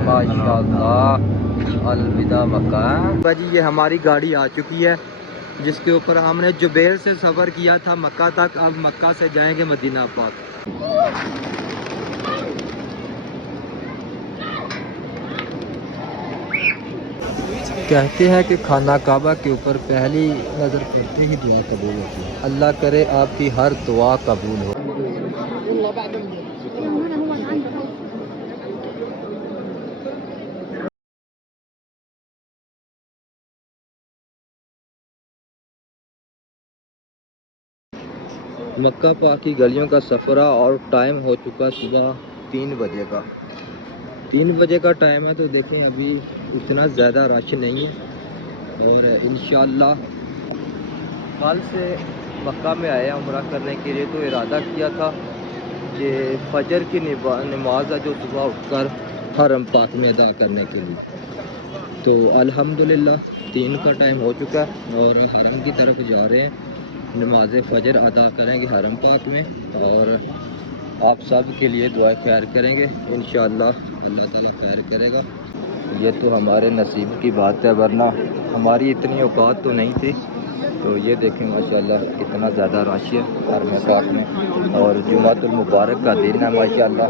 माशाल्लाह, अलविदा मक्का। भाजी ये हमारी गाड़ी आ चुकी है जिसके ऊपर हमने जुबैल से सफ़र किया था मक्का तक। अब मक्का से जाएंगे मदीना पाक। कहते हैं कि खाना काबा के ऊपर पहली नज़र पड़ते ही दुआ कबूल होती है। अल्लाह करे आपकी हर दुआ कबूल हो। मक्का पाक की गलियों का सफ़रा और टाइम हो चुका सुबह 3 बजे का। 3 बजे का टाइम है तो देखें अभी इतना ज़्यादा रश नहीं है। और इंशाअल्लाह कल से मक्का में आए उम्रा करने के लिए, तो इरादा किया था कि फजर की नमाज है जो सुबह उठकर हरम पाक में अदा करने के लिए। तो अल्हम्दुलिल्लाह 3 का टाइम हो चुका है और हरम की तरफ जा रहे हैं। नमाज फ़जर अदा करेंगे हरम पाक में और आप सब के लिए दुआ खैर करेंगे। इंशाअल्लाह अल्लाह ताला खैर करेगा। ये तो हमारे नसीब की बात है, वरना हमारी इतनी औकात तो नहीं थी। तो ये देखें माशाल्लाह कितना ज़्यादा रश है हरम पाक में और जुमातुल मुबारक का दिन है माशाल्लाह।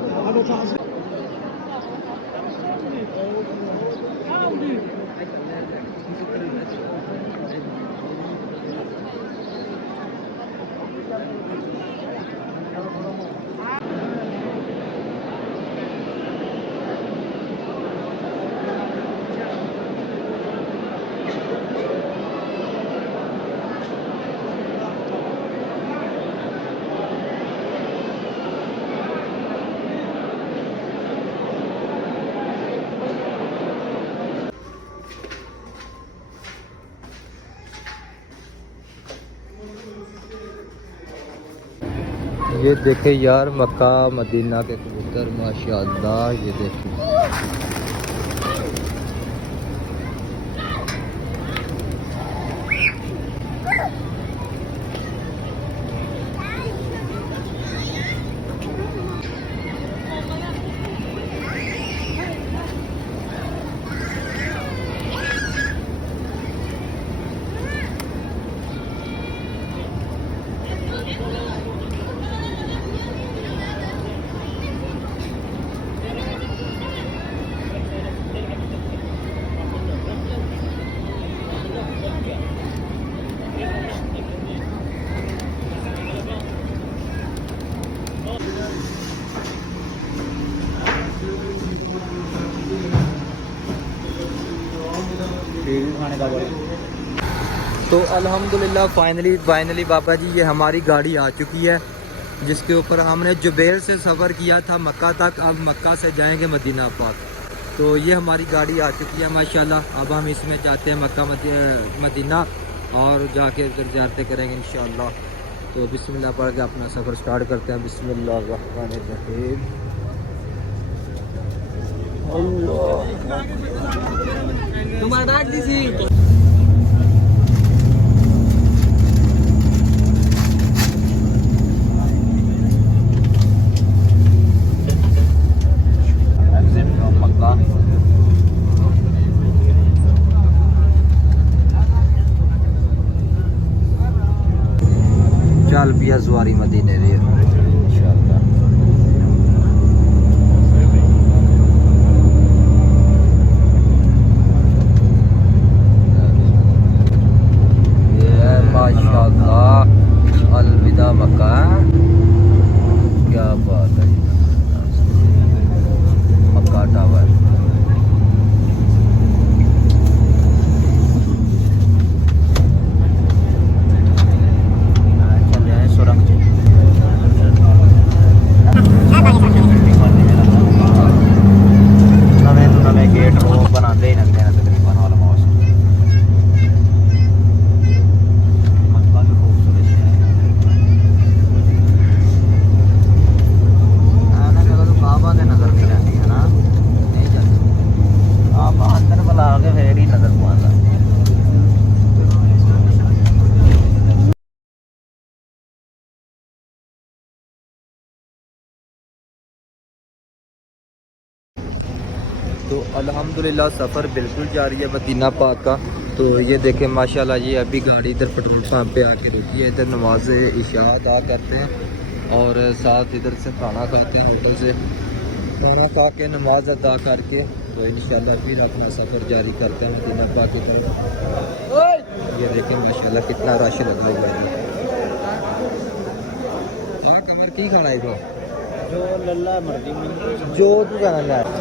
ये देखे यार मक्का मदीना के कबूतर माशाअल्लाह, ये देखें। तो अल्हम्दुलिल्लाह फाइनली बाबा जी ये हमारी गाड़ी आ चुकी है जिसके ऊपर हमने जुबैल से सफ़र किया था मक्का तक। अब मक्का से जाएंगे मदीना पाक। तो ये हमारी गाड़ी आ चुकी है माशाल्लाह। अब हम इसमें जाते हैं मक्का मदीना और जाके उधर ज़ियारतें करेंगे इंशाअल्लाह। तो बिस्मिल्लाह पढ़ के अपना सफ़र स्टार्ट करते हैं। बिस्मिल्लाहिर्रहमानिर्रहीम। चल पिया सवारी मदीने दी इंशाअल्लाह। ये माशाअल्लाह, अलविदा मक्का। क्या बात है, मक्का टावर। तो अल्हम्दुलिल्लाह सफ़र बिल्कुल जारी है मदीना पाक का। तो ये देखें माशाल्लाह, ये अभी गाड़ी इधर पेट्रोल पंप पे आके रुकी है। इधर नमाज इशा अदा करते हैं और साथ इधर से खाना खाते हैं, होटल से खाना खा के नमाज अदा करके तो इंशाल्लाह फिर अपना सफ़र जारी करते हैं मदीना पाक की तरफ। ये देखें माशाल्लाह कितना रश लगा हुआ है। हाँ कमर की खाना है जो लल्ला मर्जी जो तू कहना है।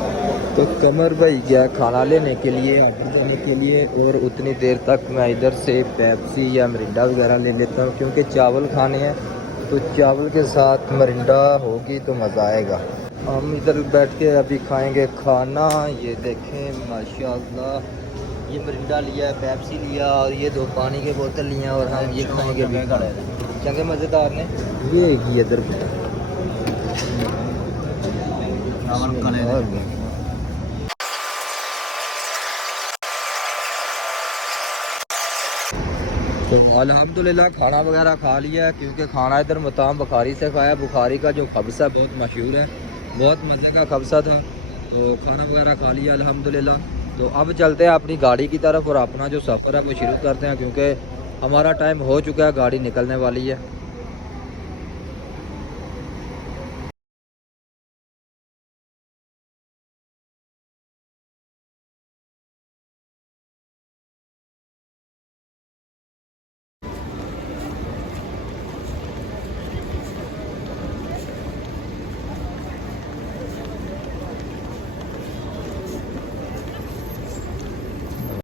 तो कमर भाई गया खाना लेने के लिए, ऑर्डर देने के लिए, और उतनी देर तक मैं इधर से पेप्सी या मरिंडा वगैरह ले लेता हूँ क्योंकि चावल खाने हैं। तो चावल के साथ मरिंडा होगी तो मज़ा आएगा। हम इधर बैठ के अभी खाएंगे खाना। ये देखें माशाल्लाह, ये मरिंडा लिया है, पेप्सी लिया और ये 2 पानी के बोतल लिए और हम ये खाएंगे भी चंगे मज़ेदार ने। ये इधर तो अल्हम्दुलिल्लाह खाना वगैरह खा लिया है क्योंकि खाना इधर मताम बुखारी से खाया। बुखारी का जो खबसा बहुत मशहूर है, बहुत मज़े का खबसा था। तो खाना वगैरह खा लिया अल्हम्दुलिल्लाह। तो अब चलते हैं अपनी गाड़ी की तरफ और अपना जो सफ़र है वो शुरू करते हैं क्योंकि हमारा टाइम हो चुका है, गाड़ी निकलने वाली है।